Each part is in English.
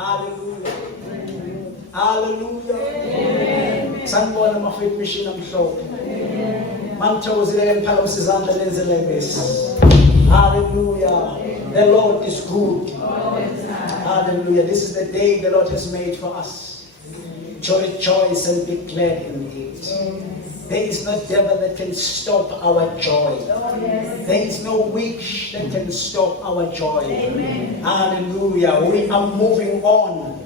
Hallelujah. Hallelujah. Sanibona ama-faith mission amhlophe. Mangithokozile ngiphakamisa izandla lenze like this. Hallelujah. The Lord is good. Hallelujah. This is the day the Lord has made for us. Rejoice and be glad in it. There is no devil that can stop our joy. There is no witch that can stop our joy. Hallelujah. We are moving on.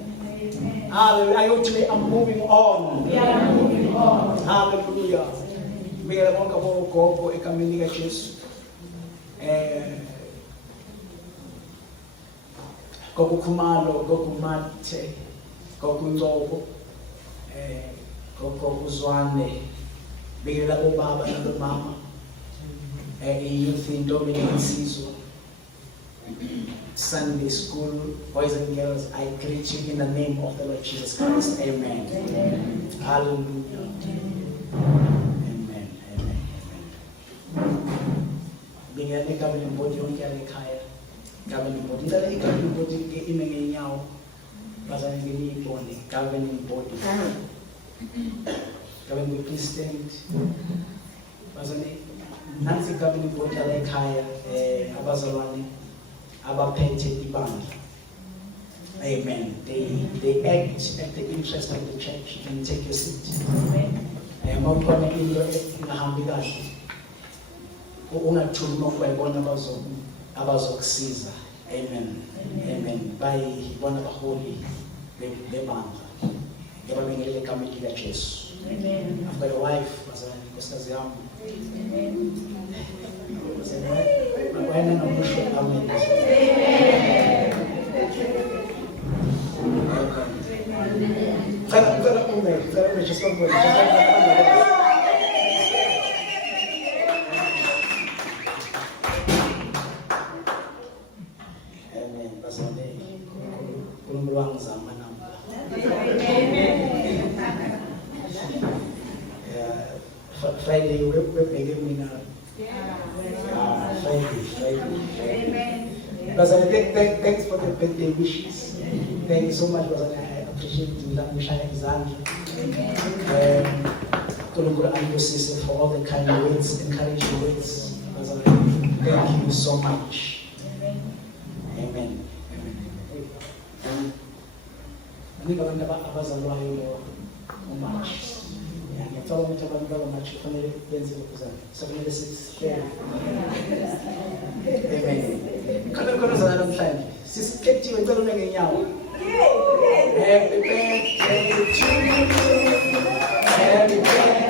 Hallelujah. We are moving on. Hallelujah. Bigla bonga go ekamini ka Jesu. Kokukhumalo, kokumate, kokunzobo, kokuzwane. Bigla ko baba na mama. Youth intombi insizwa. Sunday school, boys and girls, I greet you in the name of the Lord Jesus Christ. Amen. Hallelujah. Amen. Bingani kami ng body yung kaya kaya. Kami ng body. Dala kami ng body kaya inanginyaw. Basta naging ipon kami ng body. Kami ng Christian. Basta nansi kami ng body dala kaya abazalwane abaphethe ibandla. Amen. They act at the interest of the church. You can take your seat. Mawukona into ingahambi kahle. Ungathuli mawuyibona abazokusiza. Amen. Amen. Bayibona abaholi bebandla. Ngiyabingelela egameni lika Jesu. Amen. I've got a wife, bazalwane, nkosikazi yami. Amen. Wena nomusho amen. Friday, we're begging me now. Friday. Brother, thanks for the birthday wishes. Thank you so much, brother. I appreciate you. That wish I examine. For all the kind words, encouraging words. Brother, thank you so much. Amen. I think I'm much. Ngiyacabanga ukuthi abantu babamatshi kufanele benze lokuzana. So kumele sishare. Amen. Khona zana namhlanje. Sisikhethiwe ngicela ume ngenyawo. Happy birthday to you. Happy birthday.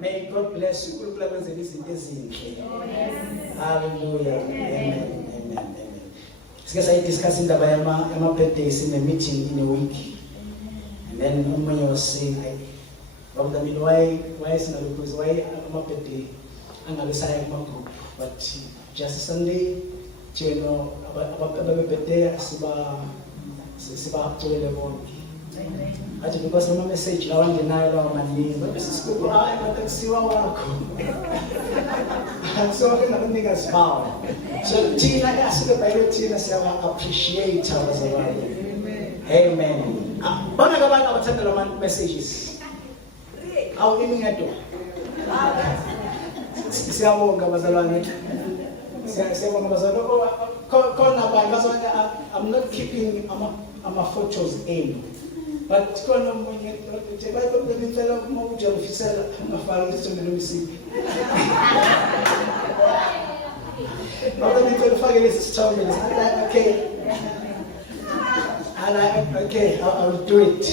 May God bless you. Hallelujah. Amen. Because I discussed in the my birthdays in a meeting in a week. And then when you was saying, from the middle, why is it not because why my birthday? I'm going to say my group. But just Sunday, you know, about my birthday, Siba to the bond. Actually, because my message, I want to deny all my name. But this is good. I'm not going to see what I I'm so I don't think I smile. So, Tina, I asked the Bible, Tina, say, I appreciate her as a wife. Amen. But I got to tell them messages. How do you do? See, I won't go as a wife. I'm not keeping my photos in. But kono mwenye tebako bebifela moja ofisela mafalo tsomelomisi. Not that people forget this story. Okay. Okay, I'll do it.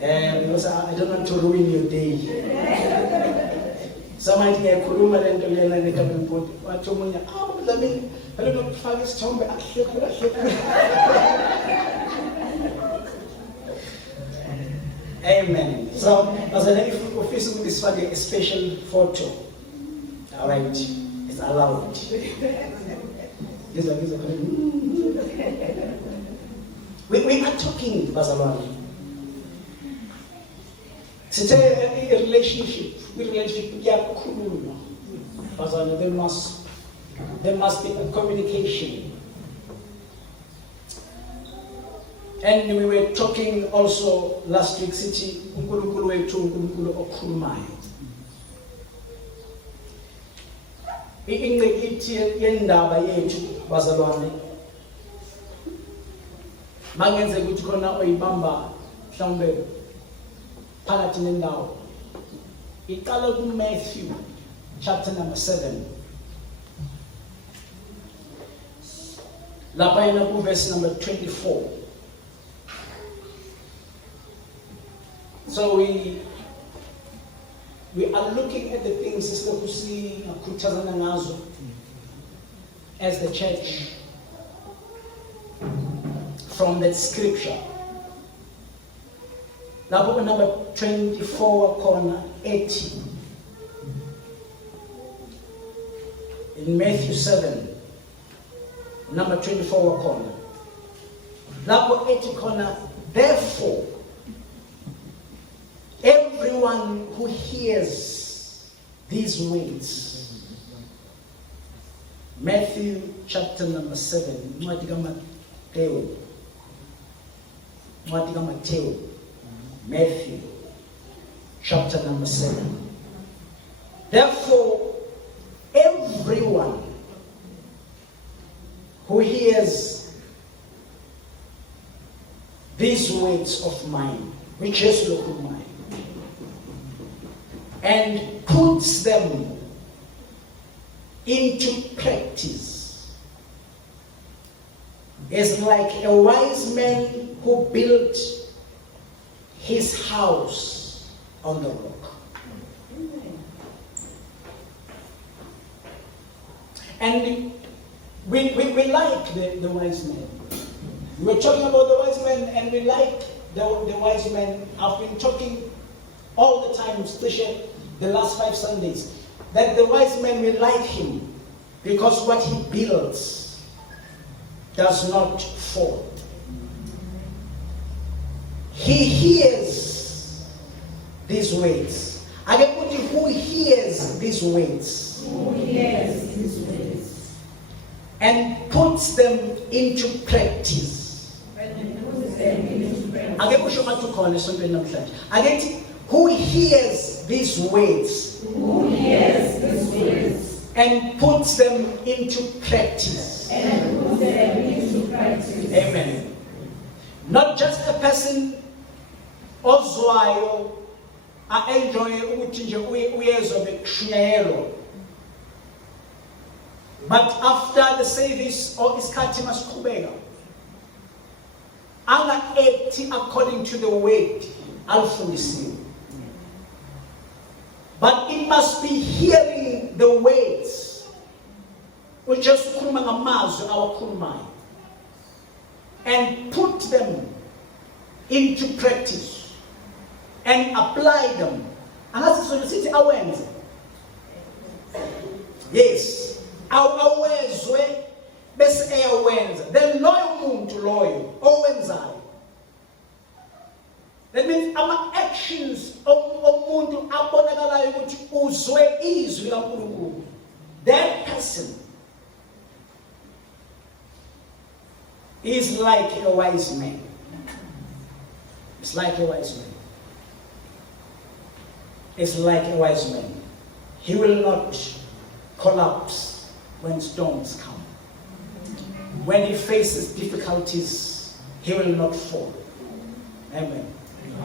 Because I don't want to ruin your day. Somebody here kuruma lendo lena nikampoti. Watu mwenye let me I don't know forget story. Amen. So, as an official with this a special photo. All right, it's allowed. We are talking, bazalwane. Sithe a relationship, kuyakhuluma. Bazalwane, there must be a communication. And we were talking also last week, sithi uNkulunkulu wethu uNkulunkulu okhulumayo. Ingqikithi yendaba yethu bazalwane. Mangenze ukuthi khona oyibamba mhlawumbe phakathi nendawo. Iqala ku Matthew chapter number 7. Lapha yena ku verse number 24. So we are looking at the things Sister Kusi akhuthazana ngazo as the church from that scripture. Lapho number 24 corner 80 in Matthew 7 number 24 corner. Lapho 80 corner, therefore everyone who hears these words. Matthew chapter number 7. Matthew chapter number 7. Therefore, everyone who hears these words of mine, which is mine, and puts them into practice is like a wise man who built his house on the rock. And we like the wise man. We're talking about the wise man, and we like the wise man. I've been talking all the time, especially the last 5 Sundays, that the wise man, we like him because what he builds does not fall. He hears these words. Again, who hears these words? Who hears these words? And puts them into practice. And puts them into practice. Again, who hears these words? Who hears these words? And puts them into practice. And puts them into practice. Amen. Not just a person ozwayo enjoy ukuthi nje uyezwa bekushunyayelwa, but after the service or isikhathi masiqhubeka anga-acti according to the word alifundisiwe. But it must be hearing the words which just ukhuluma ngamazwi awakhulumayo and put them into practice and apply them. Angazi sithi awenze. Yes, awezwe bese eyawenza. Then loyo muntu loyo owenzayo. That means our actions omuntu abonakalayo ukuthi uzwe izwi laNkulunkulu. That person is like a wise man. It's like a wise man. It's like a wise man. He will not collapse when storms come. When he faces difficulties, he will not fall. Amen.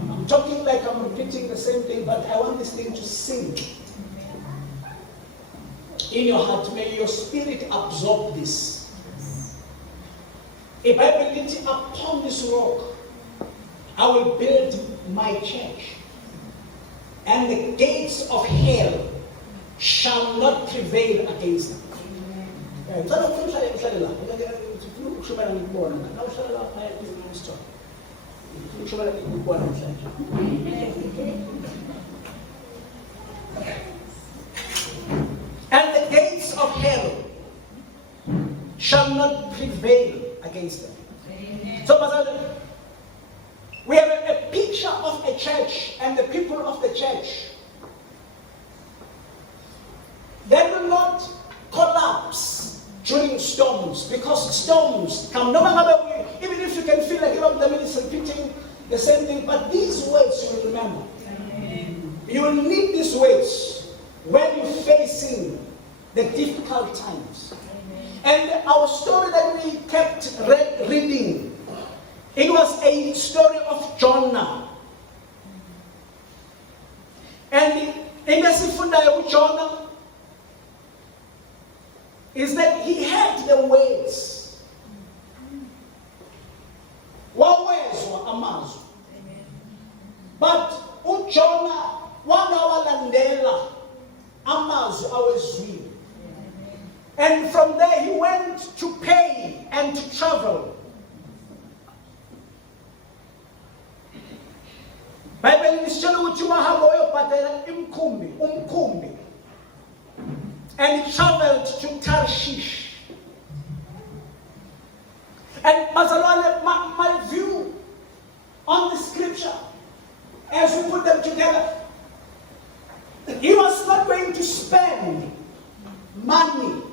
I'm talking like I'm repeating the same thing, but I want this thing to sink in your heart. May your spirit absorb this. If I build it upon this rock, I will build my church, and the gates of hell shall not prevail against them. And the gates of hell shall shall not prevail against them. So, Pastor, we have a picture of a church and the people of the church. They will not collapse during storms, because storms come. No matter, even if you can feel like the minister repeating the same thing, but these words you will remember. You will need these words when you're facing the difficult times. And our story that we kept reading, it was a story of Jonah. And in the Sifunda of Jonah is that he had the words. Wawezwa amazwi. But uJonah wanawalandela amazwi awezwini. And from there he went to pay and to travel. Bible isitshela ukuthi wahamba wayobhadela umkhumbi. And he traveled to Tarshish. And Mazalwane, my view on the scripture, as we put them together, he was not going to spend money.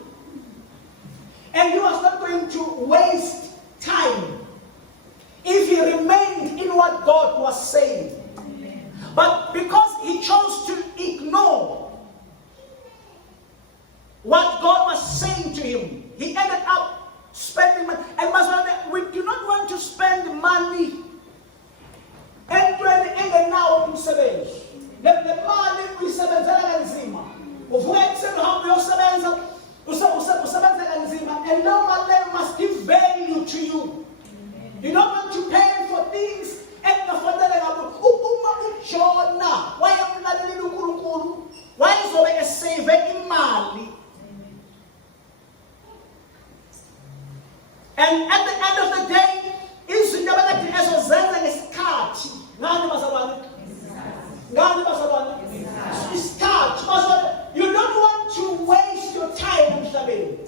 And he was not going to waste time if he remained in what God was saying. But because he chose to ignore what God was saying to him, he ended up spending money. And we do not want to spend money. And now umsebenzi. Le mali uyisebenzela kanzima. Uvuka ekuseni uhambe uyosebenza, usebenza kanzima, and no money must give value to you. You don't want to pay for things. And ngafanele ngabe uma uJona wayemlalela uNkulunkulu, wayezobe esave imali. And at the end of the day, izinto abakade ezozenza ngesikhathi. Ngani bazalwane? Isikhathi. You don't want to waste your time emhlabeni.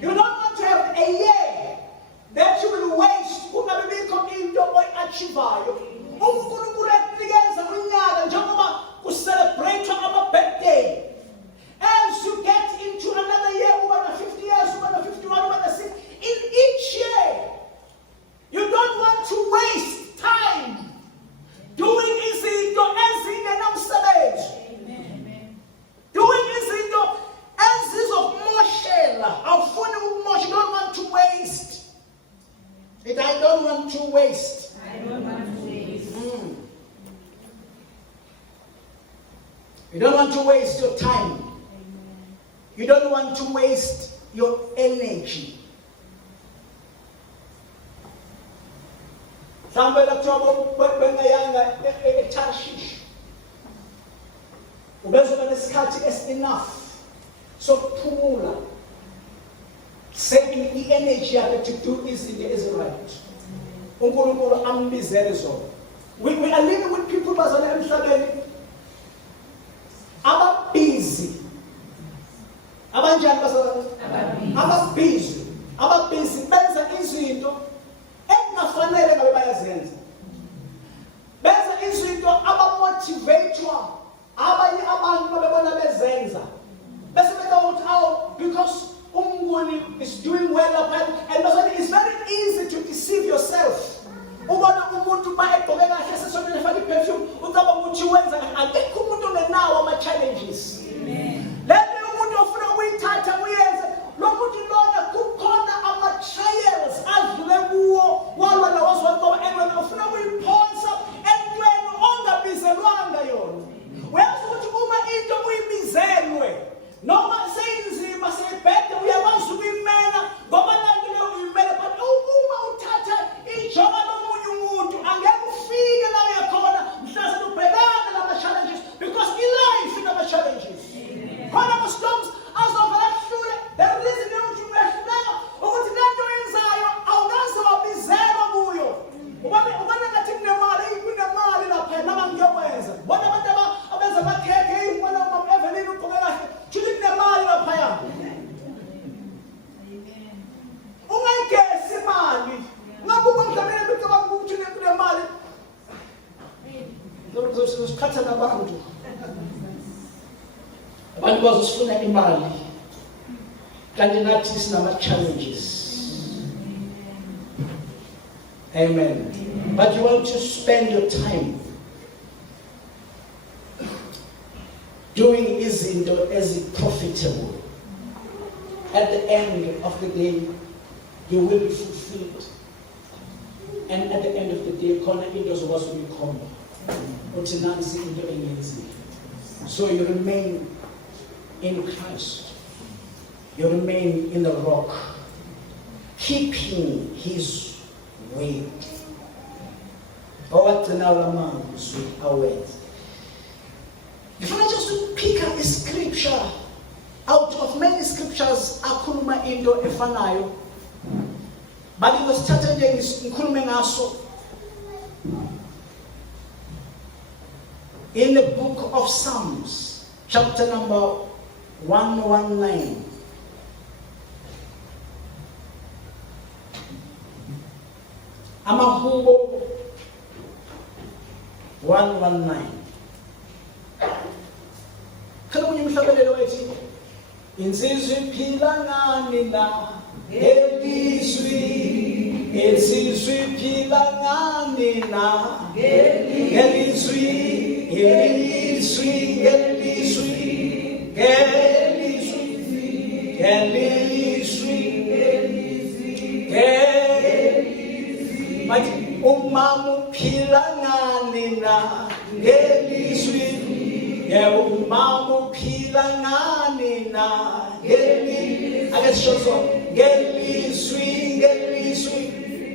You don't want to have a year that you will waste kungabe bikho into oyiachivayo. uNkulunkulu ekunikeza unyaka njengoba ku-celebrate ama-birthday. As you get into another year, over 50 years, over 51, over 60, in each year, you don't want to waste time doing izinto ezingenamsebenzi. Doing izinto ezizokumoshela. Awufuni ukumosha. You don't want to waste. I don't want to waste. You don't want to waste your time. You don't want to waste your energy. Somebody bengayanga eTarshish. Ubezoba nesikhathi enough sokuphumula. Saving the energy to do izinto eziright. uNkulunkulu ambizele zona. We are living with people bazana emhlabeni ababusy. Abanjani bazana? Ababusy benza izinto engafanele ngabe bayazenza. Benza izinto abamotivatewa abanye abantu babona bezenza. Bese bethi because uNkulunkulu is doing well upon, and it's very easy to deceive yourself. Ubona umuntu ba egqoke kahle sesonke efaka iperfume ucaba ukuthi wenza akekho umuntu onenawo ama challenges. Leyo umuntu ofuna ukuyithatha uyenze lo muntu lona kukhona ama trials abantu bazosifuna imali kanti nathi sinama-challenges. Amen. But you want to spend your time doing izinto ezi-profitable. At the end of the day, you will be fulfilled. And at the end of the day, khona into zokwazi ukuyikhomba uthi nansi into engiyenzile. So you remain in Christ. You remain in the rock, keeping his way. Owagcina amazwi awenza. If I just pick up a scripture out of many scriptures akhuluma into efanayo, but it was started ngikhulume ngaso in the book of Psalms, chapter number 119. Amahubo 119. Khala kunye umhlabelelo wethi insizwe iphila ngani na ngelizwi, insizwe iphila ngani na ngelizwi, ngelizwi, ngelizwi, ngelizwi, ngelizwi, ngelizwi. But umama uphila ngani na ngelizwi, umama uphila ngani na ngelizwi. I guess show so ngelizwi, ngelizwi,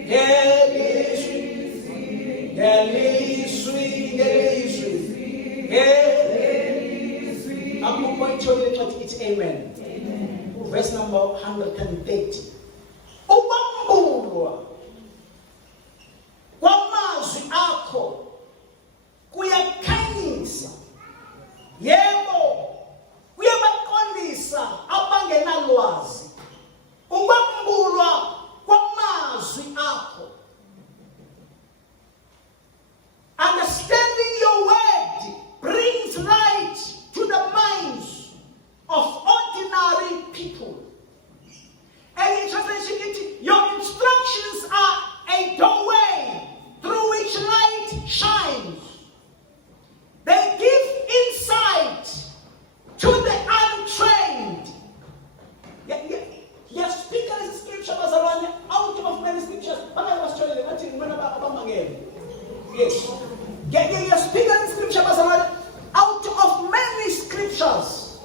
ngelizwi, ngelizwi, ngelizwi, ngelizwi. I'm going to tell you that it's amen. Verse number 130. Ubambulwa kwamazwi akho kuyakhanyisa, yebo kuyabaqondisa abangenalwazi. Ubambulwa kwamazwi akho. Understanding your word brings light to the minds of ordinary people. And in translation, your instructions are a doorway through which light shines. They give insight to the untrained. Yes, speaker is scripture out of many scriptures. Yes. Your speaker is scripture out of many scriptures.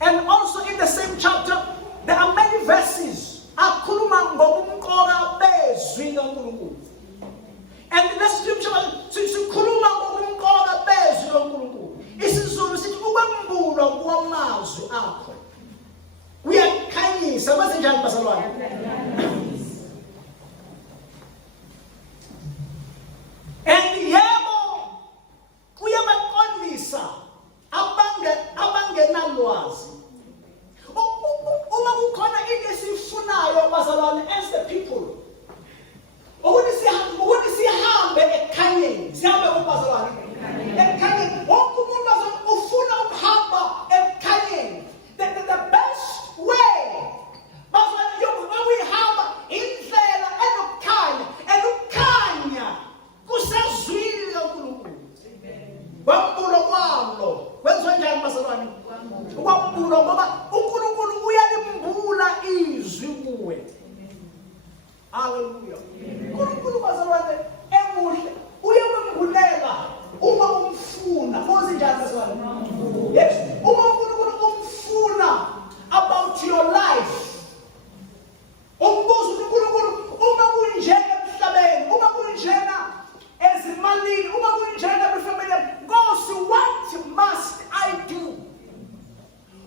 And also in the same chapter, there are many verses. And the scripture we are kindness. And yebo kuyabaqondisa abangenalwazi. Uma kukhona into esifunayo bazalwane as the people, ukuthi sihambe ekhanyeni, sihambe kubazalwane ekhanyeni. Wonke umuntu bazalwane ufuna ukuhamba ekhanyeni. The best way bazalwane yokuyihamba indlela enokukhanya, elukhanya kusezwini kaNkulunkulu. Kwambulo kwalo kwenziwa njani bazalwane? Kwambulo ngoba uNkulunkulu uyalimbula izwi kuwe. Hallelujah. uNkulunkulu bazalwane emuhle uyambulela uma umfuna. Mose njani bazalwane? Yes. Uma uNkulunkulu umfuna about your life. Umbuzo uNkulunkulu uma kunjena emhlabeni, uma kunjena ezimalini, uma kunjena emfamilini, Nkosi, what must I do?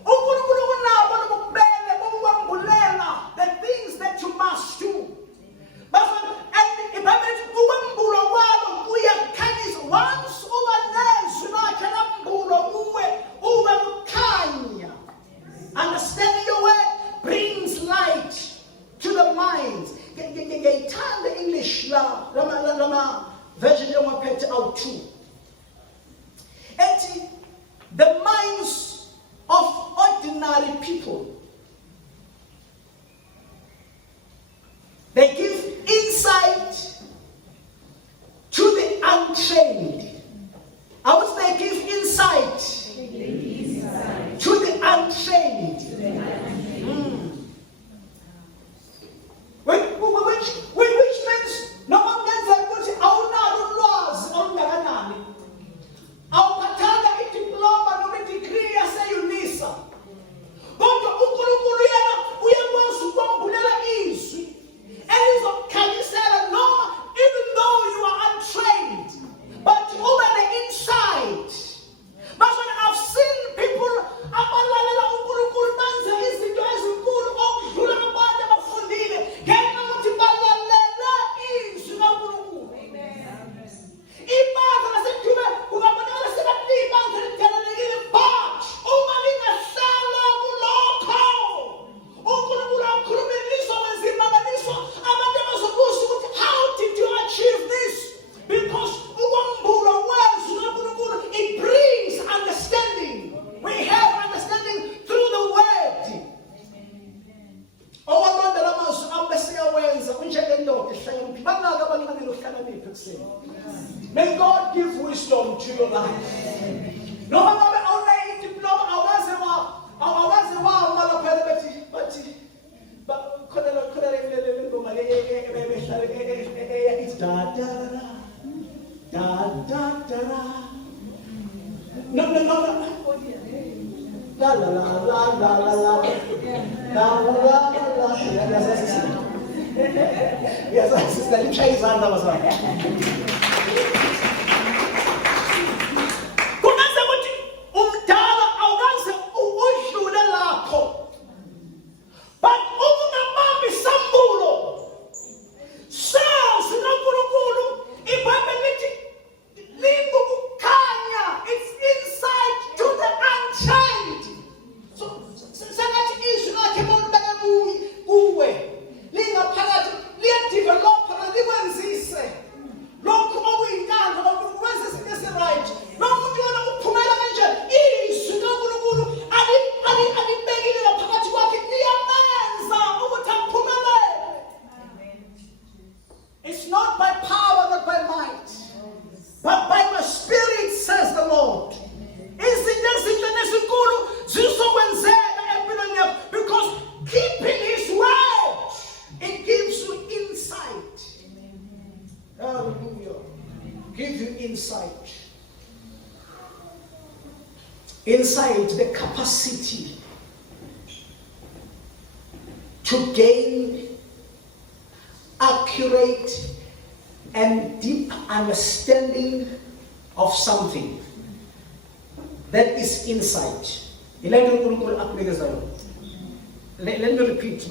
uNkulunkulu unabo nobubele bokukwambulela the things that you must do. But and ibabethu ukwambulo kwabo kuyakhanyisa. Once ubanezwi lakhe lambulo kuwe ubakukhanya. Understanding your word brings light to the minds. Ngiyithanda English lama version yomaphethe awu 2. ethi the minds of ordinary people. They give insight to the untrained. I would say they give insight to the untrained. Which means noma kungenzeka ukuthi awunalo ulwazi olungakanani, awuphathanga idiploma noma idigrii yase-UNISA, kodwa uNkulunkulu yena uyakwazi ukwambulela izwi elizokukhanyisela noma even though you are untrained, but ube ne-insight. But when I've seen people abalalela uNkulunkulu benze izinto ezinkulu okudlula abantu abafundile ngenxa yokuthi balalele izwi kaNkulunkulu. Ibandla laseDube kungabonakala sengathi ibandla elidelelekile, but uma lingahlala kulokho uNkulunkulu akhulume lizokwenza imangaliso, abantu abazobuza ukuthi how did you achieve this? Because ukwambulwa kwezwi kaNkulunkulu, it brings understanding. We have understanding through the word. Owalondela amazwi abesiyawenza unjengendoda ehlakaniphile. Bangaki abanqanela ukuhlakanipha ekuseni? May God give wisdom to your life. Noma ngabe awunayo idiploma, awaze wama lapha bathi khona le ngoma ebehlala it's da da no la la la la la la la la. Yes, sister, lishaya izandla bazwana. Kungenza ukuthi umdala awukaze udlule lapho, but ukungabambi isambulo sazi kaNkulunkulu, iBhayibheli lithi lingukukhanya, it's insight to the untrained. So sengathi izwi lakhe molubeke kuwe lingaphakathi liyadevelopha likwenzise lokhu okuyinkandla okwenza izinto ezi-right. Nomuntu yona uphumela kanjani, izwi kaNkulunkulu alibekile ngaphakathi kwakhe liyamenza ukuthi aphumelele. It's not by power, not by might, but by my spirit, says the Lord. Izinto ezinhle nezinkulu zizokwenzeka empilweni yakho, because keeping His word, it gives you insight. Hallelujah. Give you insight. Insight, the capacity to gain accurate and deep understanding of something. That is insight. Let me repeat.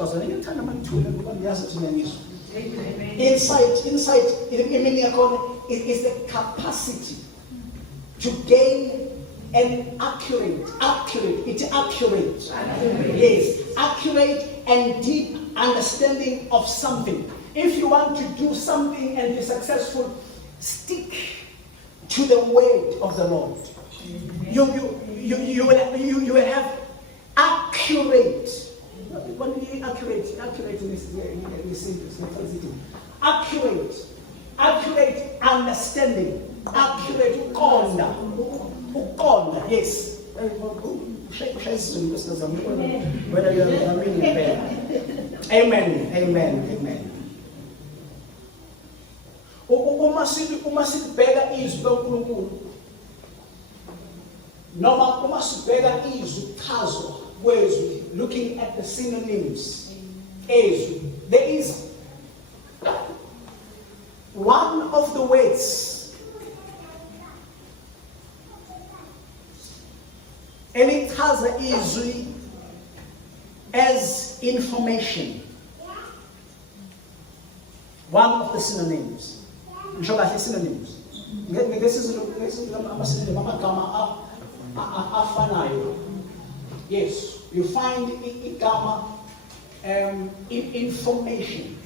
Insight is the capacity to gain an accurate, yes, accurate and deep understanding of something. If you want to do something and be successful, stick to the word of the Lord. You will have accurate. What do you mean accurate? Accurate in this accurate understanding. Accurate uqonda. Yes. Whether you are meaning better. Amen. Uma sibheka izwi kaNkulunkulu, noma uma sibheka izwi uchazwa kwezwi, looking at the synonyms, ezwi, there is one of the words elichaza izwi as information. One of the synonyms. Ngisho kahle synonyms. This is amagama afanayo. Yes, you find igama information.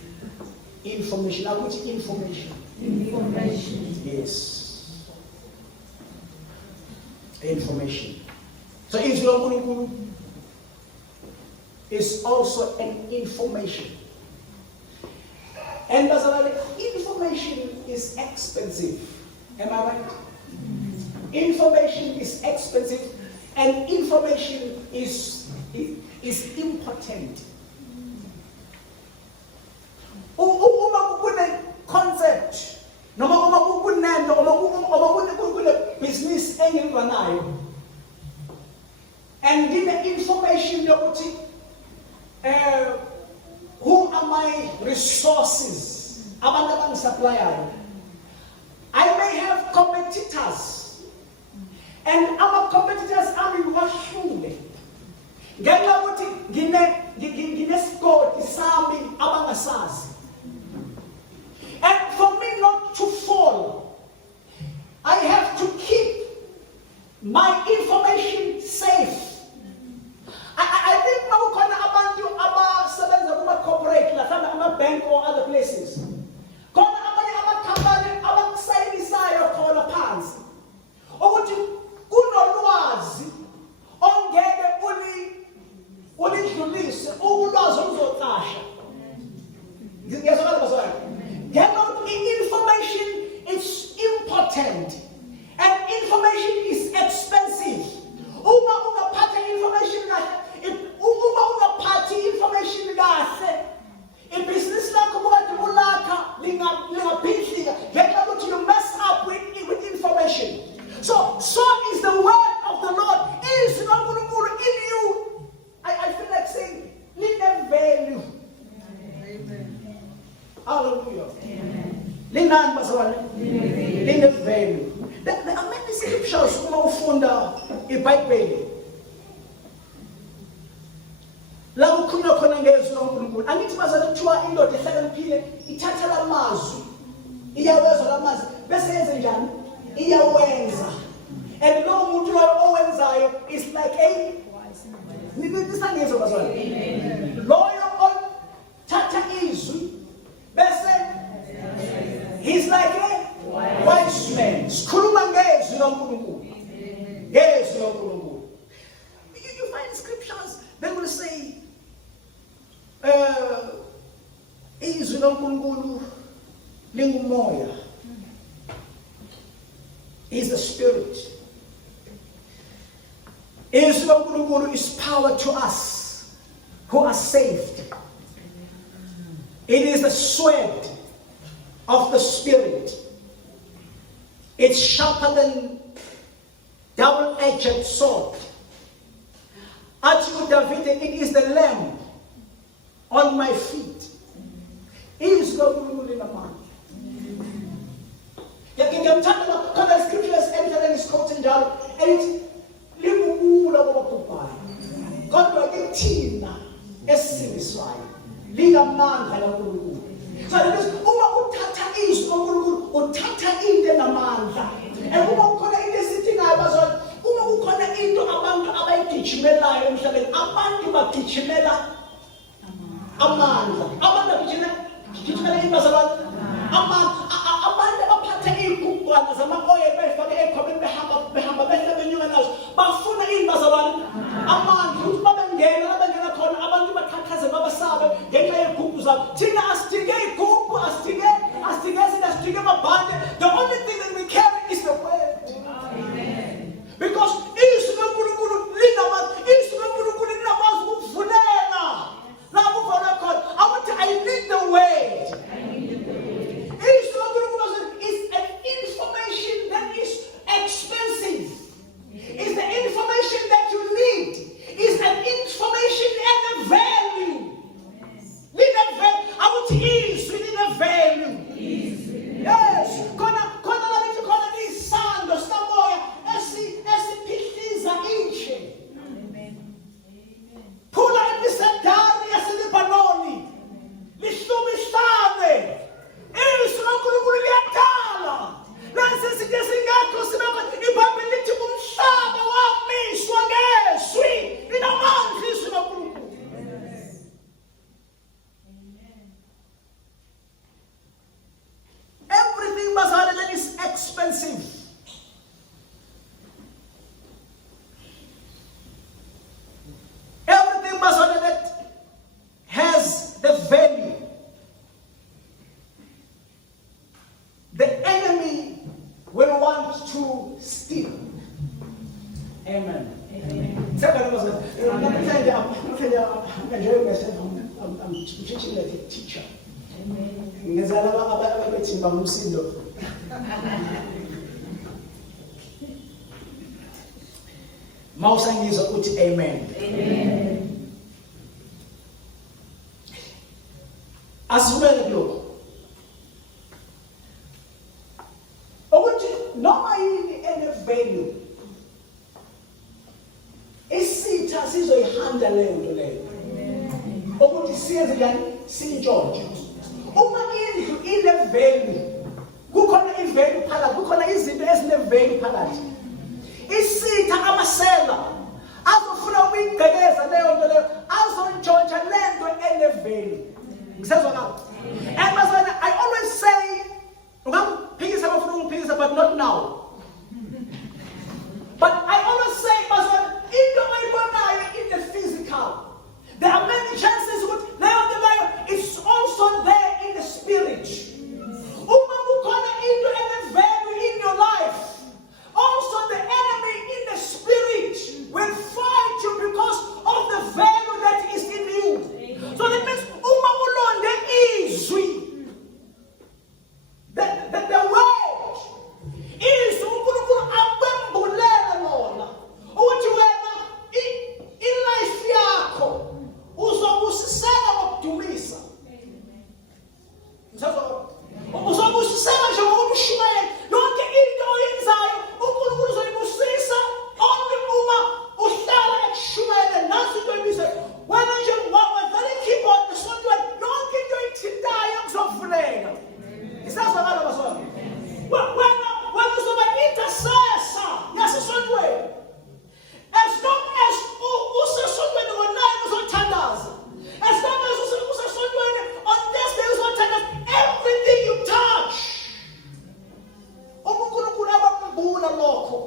Information. I put information. Information. Yes. Information. So izwi laNkulunkulu is also an information. And as I information is expensive. Am I right? Information is expensive and information is important. Uma kune concept noma uma kunento uma kune business enginganayo and give me information yokuthi who are my resources abantu abangisupplyayo. I may have competitors and our competitors are ngibahlule ngenxa yokuthi ngine score sami abangasazi. And for me not to fall, I have to keep my information safe. I think mawukhona abantu abasebenza kuma corporate la kama ama bank or other places. Khona abanye amakhampani abakusayisayo khona phansi. Ukuthi kunolwazi ongeke ulidlulise ulwazi oluzoqasha. Ngiyazokala bazwana. Information is important and information is expensive. Uma ungaphatha information kahle, uma ungaphathi information kahle, ibhizinisi lakho kade ulakha lingaphilika ngenxa yokuthi you mess up with information. So is the word of the Lord. Is uNkulunkulu in you. I feel like saying, line value. Amen. Hallelujah. Amen. Linani bazalwane? Line value. There are many scriptures uma ufunda iBhayibheli. La kukhulunywa khona ngezwi laNkulunkulu. Angithi bazalwane kuthiwa indoda ehlakaniphile ithatha lamazwi, iyawezwa lamazwi bese yenze njani? Iyawenza. And lo muntu owenzayo is like a nisangizwa bazalwane. Loyo othatha izwi bese he's like a wise man. Sikhuluma ngezwi laNkulunkulu. Ngezwi laNkulunkulu. You find scriptures they will say izwi laNkulunkulu lingumoya. Is the spirit. Izwi laNkulunkulu is power to us who are saved. It is the sword of the spirit. It's sharper than double-edged sword. Athi David, it is the lamp on my feet. Izwi laNkulunkulu linamandla. Ngiyamthanda because the scriptures enter is quoted down and libubula kwababhubhayo. Kodwa ke thina esisindiswayo lingamandla kaNkulunkulu. So it is uma uthatha izwi kaNkulunkulu uthatha into enamandla. And uma ukhona into esithingayo bazalwane, uma ukhona into abantu abayigijimelayo emhlabeni, abantu bagijimela amandla. Abantu bagijimela bazalwane abantu abaphatha izigubhwana zama-oil befake ekhwameni behamba behle benyuka nazo bafuna bazalwane amandla ukuthi babengena khona abantu baqhaqhaze babasabe ngenxa yezigubhu zabo. Thina asidinge izigubhu, asidinge amabhande. The only thing that we carry is the word. Amen. Because izwi laNkulunkulu linamazwi ukuvulela la kuvala khona. I need the word. Is an information that is expensive. Is the information that you need. Is an information and a value. Need a value. to steal. Amen. Amen. Second was, I'm enjoying myself. I'm teaching like a teacher. Amen. Ngizala ababethi ngumsindo. Mawusangizwa uthi amen. Amen. Asibele lokho. Ukuthi noma yini enevalue isitha sizoyihanda leyo nto leyo. Ukuthi siyenze njani sintshontshe. Uma indlu inevalue kukhona ivalue phakathi, kukhona izinto ezinevalue phakathi. Isitha amasela azofuna ukuyigqekeza leyo nto leyo, azontshontsha lento enevalue. Ngisezwa kahle. And I always say, ungaphikisa bafuna ungiphikisa, but not now. But I always say, into oyibonayo in the physical, there are many chances that it's also there in the spirit. Uma kukhona into enevalue in your life, also the enemy in the spirit will fight you because of the value that is in you. So that means uma ulonde izwi, the word is uNkulunkulu abambulela lona ukuthi wena life yakho uzobusiseka ngokudumisa. Uzobusiseka nje ngokushumayela yonke into oyenzayo uNkulunkulu uzoyibusisa only uma uhlala ekushumayela. Nasi into ebiza wena nje wavale keyboard esontweni yonke into oyithintayo kuzovuleka. Isazwakala basona. Wena uzoba intercessor yasesontweni. As long as usesontweni ngo-9 uzothandaza. As long as usesontweni on Thursday uzothandaza. Everything you touch, uNkulunkulu abambula lokho.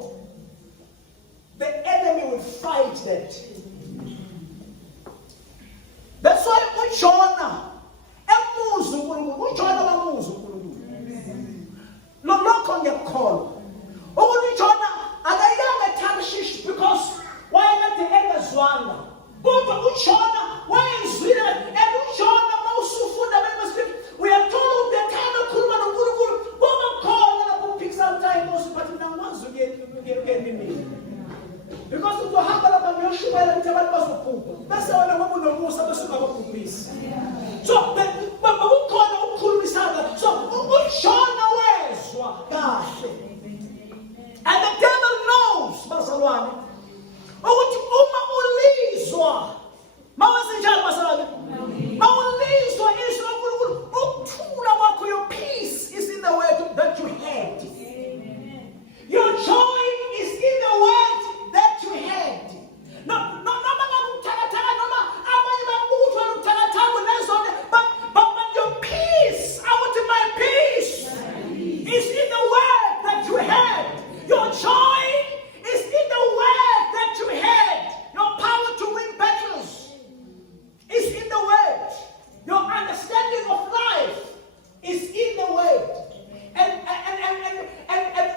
The enemy will fight that. That's why uJona emuzi uNkulunkulu, uJona wamuzi uNkulunkulu. Lokho ngiyakukholwa. Ukuthi uJona akayanga eTarshish because wayekade engezwanga. Kodwa uJona wayezwile, and uJona mawusufunda bese uyathola the kind of khuluma noNkulunkulu ngoba khona lapho uphikisa time osiphathi namazwi ke because uzohamba lapha ngiyoshumayela ukuthi abantu bazophupha bese wena ngoba unomusa bese ungababhubhisi. So bakukhona ukukhulumisana. So uJona wezwa kahle, and the devil knows bazalwane ukuthi uma ulizwa mawasenjalo bazalwane, mawulizwa izwi loNkulunkulu, ukuthula kwakho, your peace is in the word that you had. Your joy is in the word that you had. Noma ngakuthakathaka noma abanye bakuzwa ukuthakathaka nezona, but your peace, I want my peace is in the word that you had. Your joy is in the word that you had. Your power to win battles is in the word. Your understanding of life is in the word. And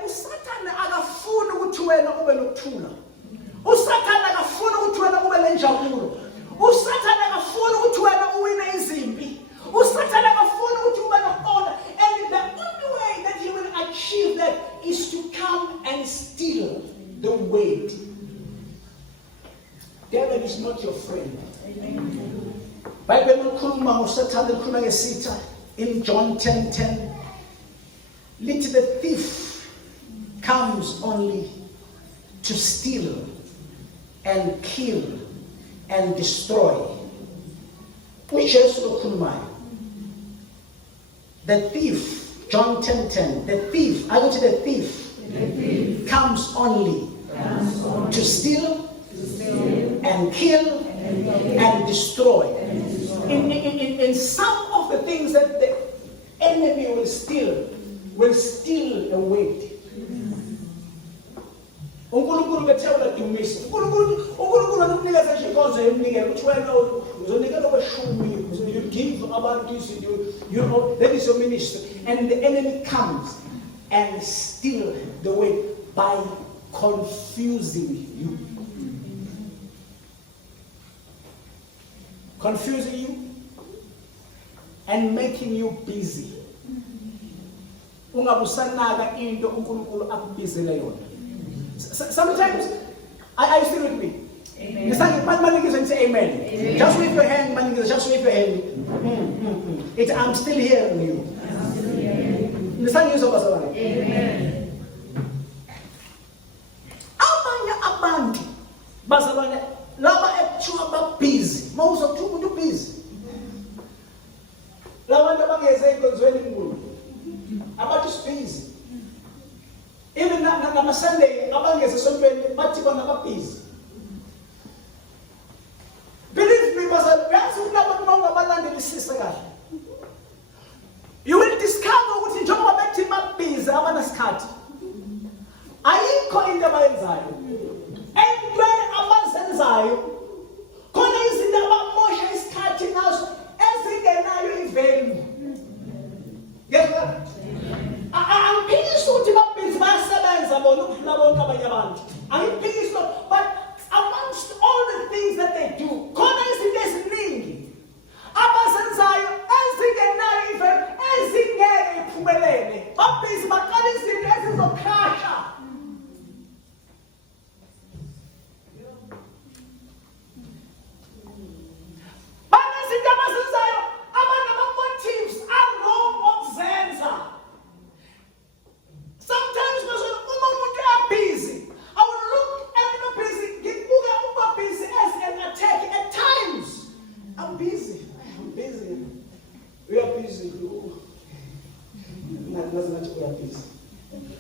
uSathane akafuni ukuthi wena ube nokuthula. uSathane akafuni ukuthi wena ube nenjabulo. uSathane akafuni ukuthi wena uwine izimpi. uSathane akafuni ukuthi ube no-order. And the only way that he will achieve that is to come and steal the weight. Devil is not your friend. Bible ikhuluma ngoSathane, ikhuluma ngesitha in John 10:10. Little the thief comes only to steal and kill and destroy. uJesu okhulumayo. The thief, John 10:10. The thief, I go to the thief. Comes only to steal and kill and destroy. In some of the things that the enemy will steal away. uNkulunkulu bethewula dumisa. uNkulunkulu anokunikeza nje inkonzo yemnikelo ukuthi wena uzonikela kweshumi, you give abantu izinto, you know, that is your ministry. And the enemy comes and steal the way. by confusing you. Confusing you and making you busy. Ungabusanaka into uNkulunkulu akubizele yona. Sometimes, are you still with me? Amen. You say amen. Amen. Just wave your hand, just wave your hand. I'm still hearing you. Amen. Abanye abantu bazalwane laba ekuthiwa babhizi mawuzothuka umuntu busy labantu abangeze enkonzweni enkulu abantu busy even nama-Sunday abangeze esontweni bathi bona babhizi. Believe me, yazi unabantu mawungabalandelisisa kahle, you will discover ukuthi njengoba bethi babhizi abanasikhathi ayikho into abayenzayo. Entweni abazenzayo khona izinto abamosha isikhathi nazo ezingenayo ivalue. Ngiyezwa? Angiphikisi ukuthi babhizi bayasebenza bona ukudlula bonke abanye abantu. Angiphikisi lokho, but amongst all the things that they do, khona izinto eziningi abazenzayo ezingenayo ivalue, ezingeke iphumelele. Babhizi baqala izinto ezizokhasha.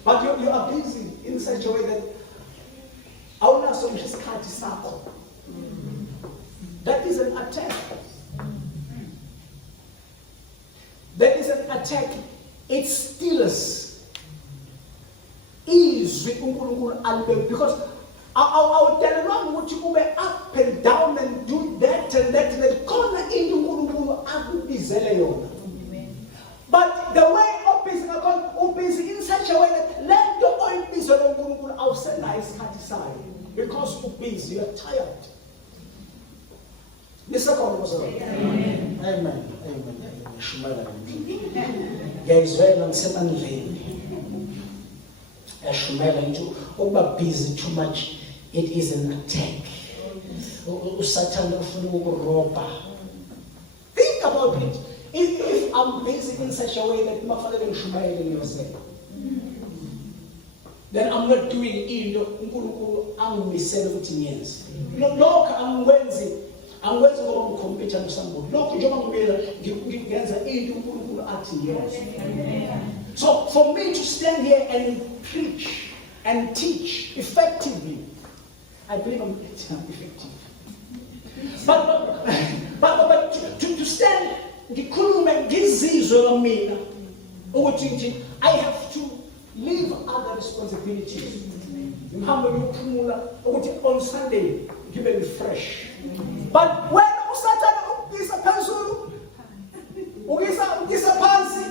But you are busy in such a way that that is an attack. That is an attack. It steals. Because our telegram would you be up and down and do that and that and that. But the way up is in such a way that let the oil be so outside nice side. Because you're busy, you're tired. Amen. Amen. Ngiyayizwela ngisemandleni. Yashumela into ukuba busy too much, it is an attack. Usathana ufuna ukuroba. Think about it. If I'm busy in such a way that mafanele ngishumayele ngiyosela, then I'm not doing into uNkulunkulu angimisele ukuthi ngiyenze. Lokho angikwenzi ngoba ngikhompetha noSambulu. Lokho njengoba ngimela ngiyenza into uNkulunkulu athi ngiyenze. So for me to stand here and preach and teach effectively, I believe I'm effective. But to stand ngikhulume ngizizwe mina ukuthi I have to leave other responsibilities. Ngihambe ngiyophumula ukuthi on Sunday ngibe refresh. But when usathana ukubisa phezulu, ukisa phansi,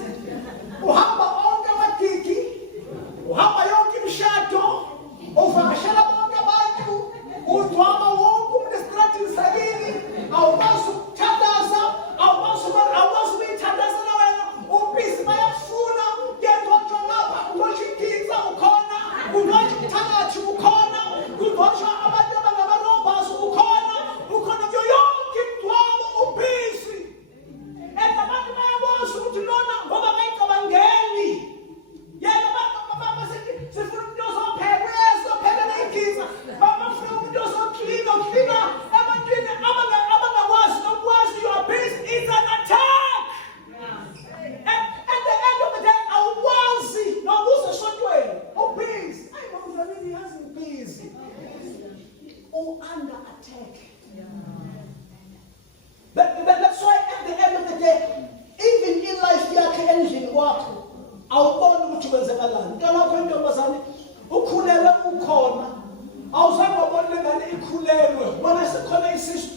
uhamba onke amagigi, uhamba yonke imishado, uvakashela bonke abantu, udwaba wonke umuntu esitratini sakini, awukwazi ukuthandaza, awukwazi ukuyithandaza na wena, ubhizi bayakufuna, ngiyadotshwa ngapha, udotshwa igiza ukhona, udotshwa umthakathi ukhona, udotshwa abantu abangabarobhas ukhona kuyo yonke imidwabo ubhizi. And abantu bayakwazi ukuthi lona ngoba bayicabangeli. Yena sifuna umuntu ozopheka, uyezophekela igiza. Bafuna umuntu ozoklina ebantwini abangakwazi nokwazi you are busy. It's an attack. At the end of the day, awukwazi nokuza esontweni ubhizi. Hayi nomzalini yazi ubhizi. Under attack. That's why at the end of the day, even in life yakhe endlini kwakho awuboni ukuthi kwenzakalani. Ntalakho intombazane ukhulelwe ukhona, awuzange wabona lengane ikhulelwe wena sekhona isisu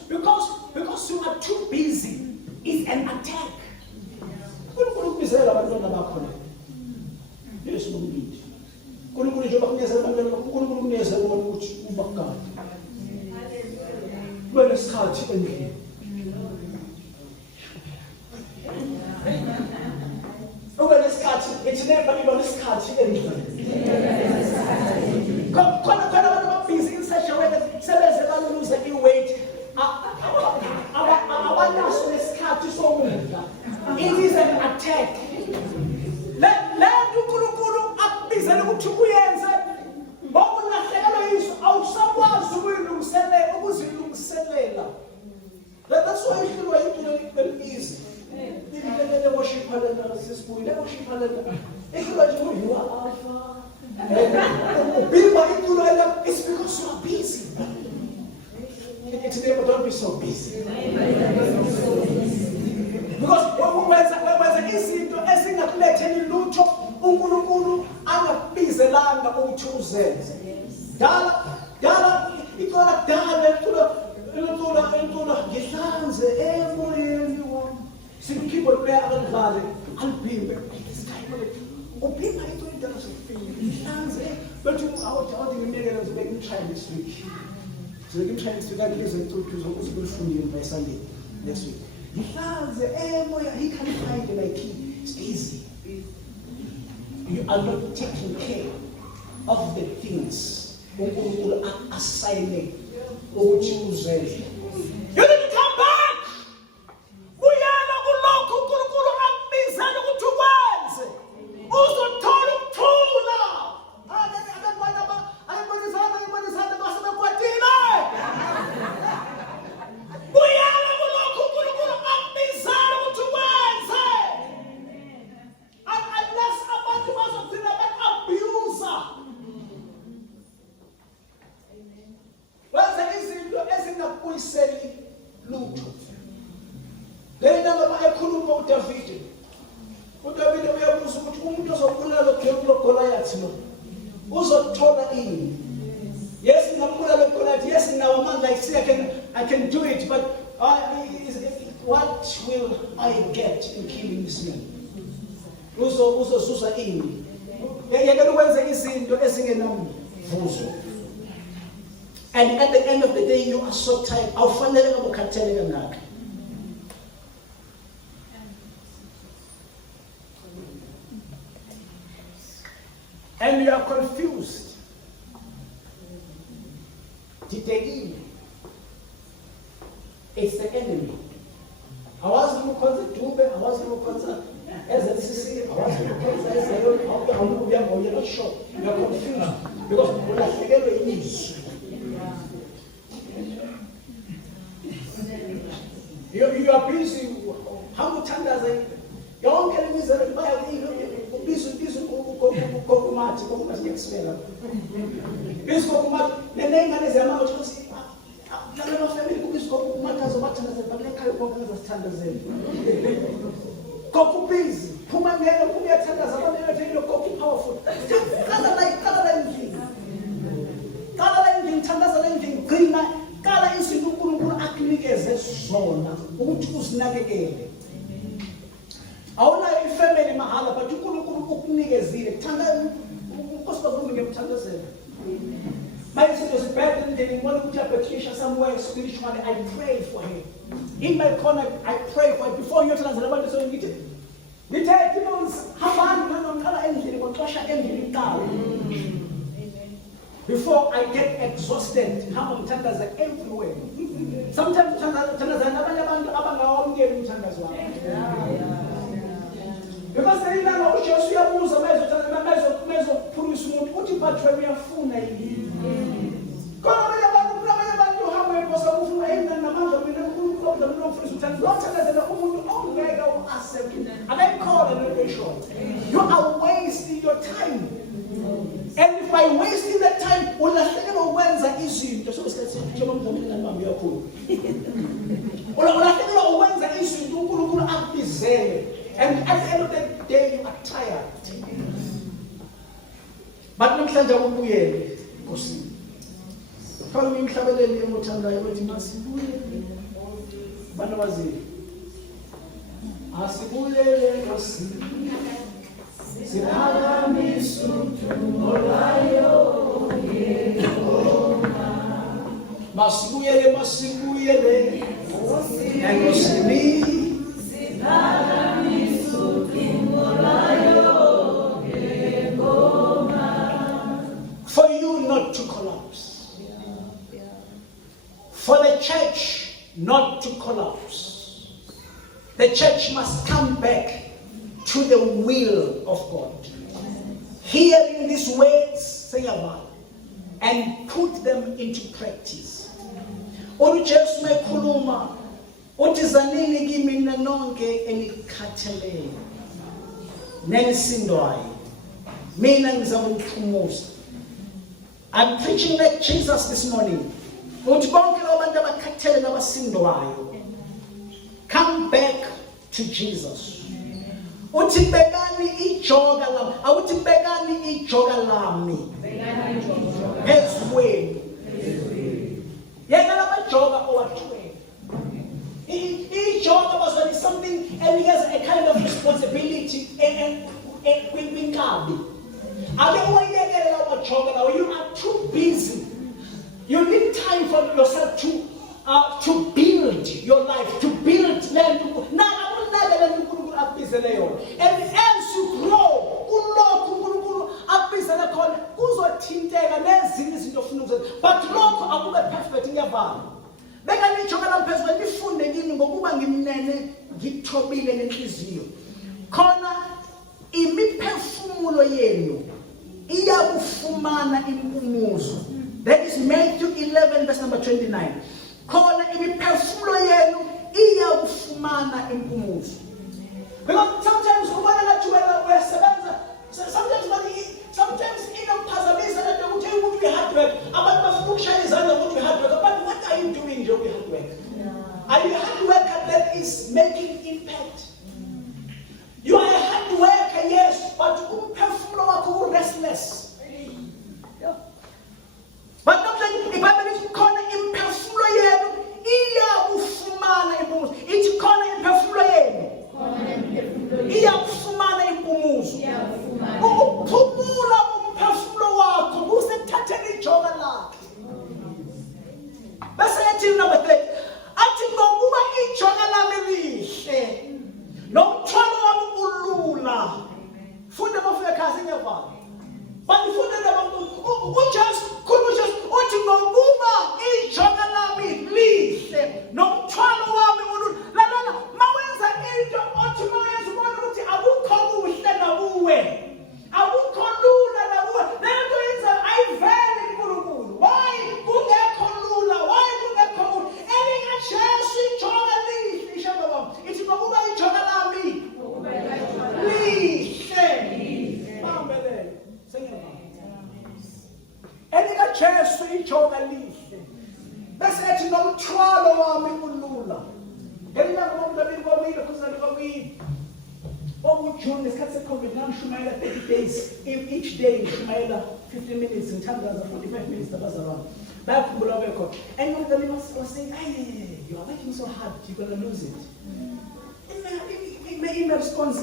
because you are too busy. It's an attack. uNkulunkulu ubizela abantwana bakho la. Yesu umbindi. uNkulunkulu njengoba kunikeza abantwana bakhe, uNkulunkulu kunikeza wona ukuthi ubakade. Kube nesikhathi endlini. Ube nesikhathi, it's never iba nesikhathi endlini. Khona abantu ababhizi in such a way that sebeze baluluze i-weight. Abanaso nesikhathi sokudla. It is an attack. Le uNkulunkulu akubizela ukuthi uyenze. Ngokulahlekelwa yiso awusakwazi ukuzilungiselela. That's why you feel like you very easy. Let worship hallelujah. If you are alpha. It's because you are busy. Today, but don't be so busy. Because when izinto ezingakuletheni lutho uNkulunkulu angabizelanga ukuthi uzenze. Dala itola ngihlanze emoyeni wami. Sikhipho leya akadlale alibhimbe. Ubhimba into indaba sokufika. Ngihlanze but how do you make it to make him try this week? So we can try this week and listen to uzukufundini by Sunday next week. Ngihlanze emoya, he can't find it like it's easy. You are not taking care of the things uNkulunkulu assigning ukuthi uzenze. You need to come back. Uyala kulokho uNkulunkulu akubizela ukuthi ukwenze. Uzothola ukuthula. Ayibonizana basebekwatile. Uyala kulokho uNkulunkulu akubizela ukuthi ukwenze. Unless abantu bazothina abuser. Wenza izinto ezingakubuyiseli lutho. Lena ngoba ekhuluma uDavid. uDavid uyabuza ukuthi umuntu ozobulala uGoliath lo uzothola ini? Yes, ngambulala uGoliath. Yes, now amandla I say I can do it, but what will I get in killing this man? Uzozuza ini? Yeke ukwenza izinto ezingenamvuzo. And at the end of the day, you are so tired. Awufanele ukukhathaleka ngakho. And you are confused. Didekile. It's the enemy. Awazi ukukhonza iDube, awazi ukukhonza eZCC, awazi ukukhonza eZayoni, you're not sure. You are confused because ulahlekelwe yizwi. You are busy. How much time does it? You don't get me that busy kokumati kokumasiyexpela. Busy kokumati. The name is amount of la family kubisi kokumati azobathanda zebakhaya kokuza sithanda zenu. Kokubhizi. Phuma ngeke kuyathanda zabantu bethu koku powerful. Kala endlini thandaza endlini gcina kala izinto uNkulunkulu akunikeze zona ukuthi uzinakekele. Awunayo ifamily mahala but uNkulunkulu ukunikezile. Thanda uNkosi bakho ngemthandazela. My sister was bad and they want to put Patricia somewhere spiritually. I pray for her. In my corner, I pray for her. Before you translate about so you get before I get exhausted, how many times are everywhere? Sometimes because they don't know what you're you are wasting your time. And if I wasting that time, and at the end of the day, you are tired. But namhlanje ubuyele Nkosini. Khona ngimhlabelele emothandayo ukuthi masibuyele. Bana bazile. Asibuyele Nkosini. Siphakamisa Masibuyele. Engosini. For you not to collapse. For the church not to collapse. The church must come back to the will of God. Hearing these words, say about, and put them into practice. UJesu mekhuluma uthi zanini kimi nonke enikhatheleyo nenisindwayo mina ngizakuniphumuza. I'm preaching like Jesus this morning. Uthi bonke abantu abakhathele nabasindwayo, come back to Jesus. Uthi bekani ijoka lami, awuthi bekani ijoka lami ezweni. Yena lamajoka owathweni. Ijoka was something, and he has a kind of responsibility kwinkabi. You are too busy. You need time for yourself to build your life, to build land. And as you grow, but lokho akube perfect ngiyavana. Beka nijoka lamphezulu nifunde kini ngokuba ngimnene ngithobile nenhliziyo. Khona imiphefumulo yenu iyakufumana impumuzo. That is Matthew 11 verse number 29. Khona imiphefumulo yenu iyakufumana impumuzo. Because sometimes ubona ngathi wena uyasebenza, sometimes inokuphazamisa lento ukuthi umuntu hard work, abantu bafuna ukushaya izandla ukuthi hard work, but what are you doing nje with hard work? Are you a hard worker that is making impact? You are a hard worker, yes, but umphefumulo wakho restless. But sometimes iBhayibheli lithi khona imphefumulo yenu iyakufumana impumuzo. Ithi khona imphefumulo yenu iyakufumana impumuzo. Ukuphumula umphefumulo wakho kusethathela ijoka lakhe. Bese yathi number 3, athi ngokuba ijoka lami lihle nomthwalo wami ulula. Funda mafika ekhaya ngevala. But funda nabo uJesu uthi ngokuba ijoka lami lihle nomthwalo wami ulula. Lalana mawenza into othi mayenza ubona ukuthi akukho kuhle nakuwe. Akukho lula nakuwe. Lento yenza ayivele kuNkulunkulu. Why kungekho lula? Why kungekho lula? Elinga Jesu ijoka lihle ishamba bami. Ithi ngokuba ijoka lami lihle. Bambelele. Sengiyabamba. Elinga Jesu ijoka lihle. Bese ethi nomthwalo wami ulula. Ngelina ngomdabini kwawile kuzali kwawile. June nesikhathi se-COVID ngishumayela 30 days. Each day ngishumayela 15 minutes, ngithandaza 45 minutes abazalwane. Bayakhumbula bekho. And one of them was saying, hey, you are making so hard, you're going to lose it. In my response, I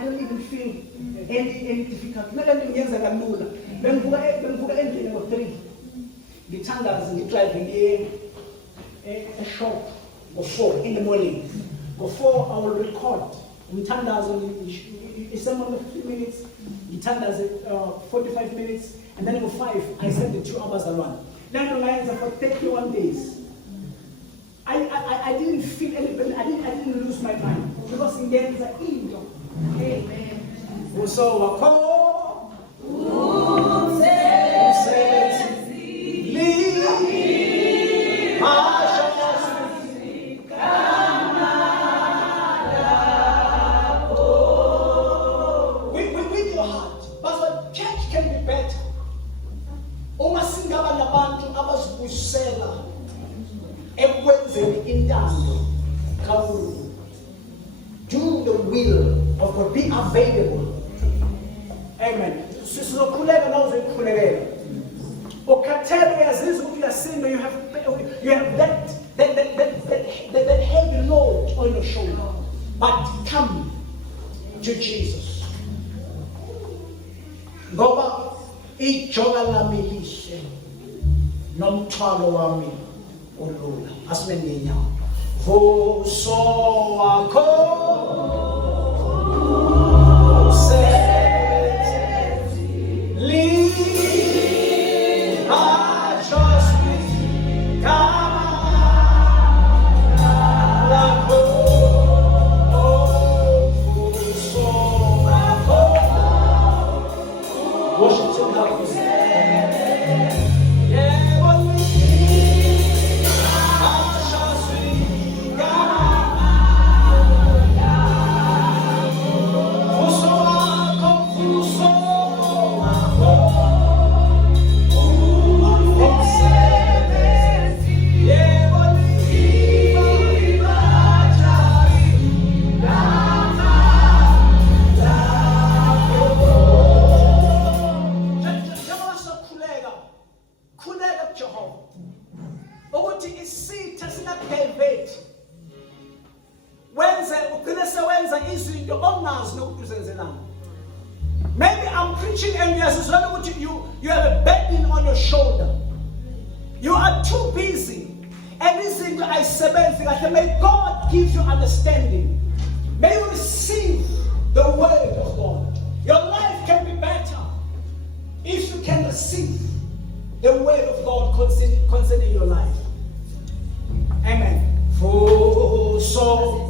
don't even feel any difficult. Nalento ngiyenza kalula. Bengivuka endlini ngo-3. Ngithandaza ngidrive a shop ngo-4 in the morning. Before I will record, it's someone 15 minutes, 45 minutes, and then for 5, I send the 2 hours around. Then for 31 days. I didn't feel anything, I didn't lose my mind. Because in there is an angel. Amen. So who says, leave. Do the will of God. Be available. Amen. You have that heavy load on your shoulder. But come to Jesus. ngoba ijoka lami lihle nomthwalo wami ulula. Asime ngenyawo. Vuso wakho maybe I'm preaching and you have a burden on your shoulder. You are too busy. Everything I say, may God give you understanding. May you receive the word of God. Your life can be better if you can receive the word of God concerning your life. Amen. So,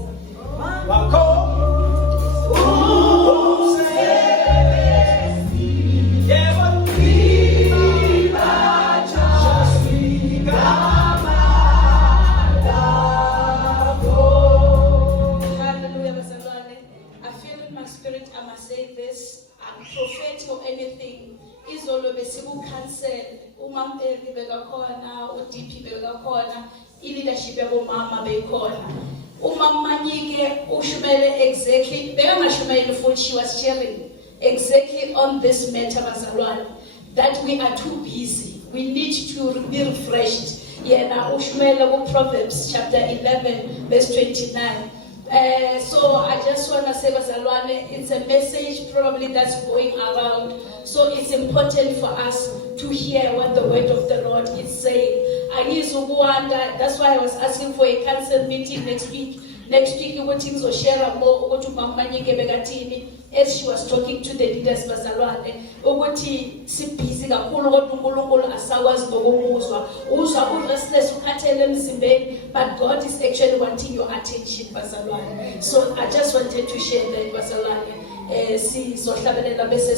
prophetic or anything izolo besiku cancel uMampeli bekakhona uDP bekakhona ileadership yabomama bekhona uMamanyike ushumele exactly bekangashumele futhi she was sharing exactly on this matter bazalwane that we are too busy, we need to be refreshed. Yena ushumele ku Proverbs chapter 11 verse 29. So I just want to say, bazalwane, it's a message probably that's going around. So it's important for us to hear what the word of the Lord is saying. That's why I was asking for a council meeting next week. Next week, we will share more as she was talking to the leaders, bazalwane. Ukuthi sibhizi kakhulu kodwa uNkulunkulu asakwazi ngokumuzwa. Uzwa urestless ukhathele emzimbeni, but God is actually wanting your attention, bazalwane. So I just wanted to share that, bazalwane. Sizohlabelela bese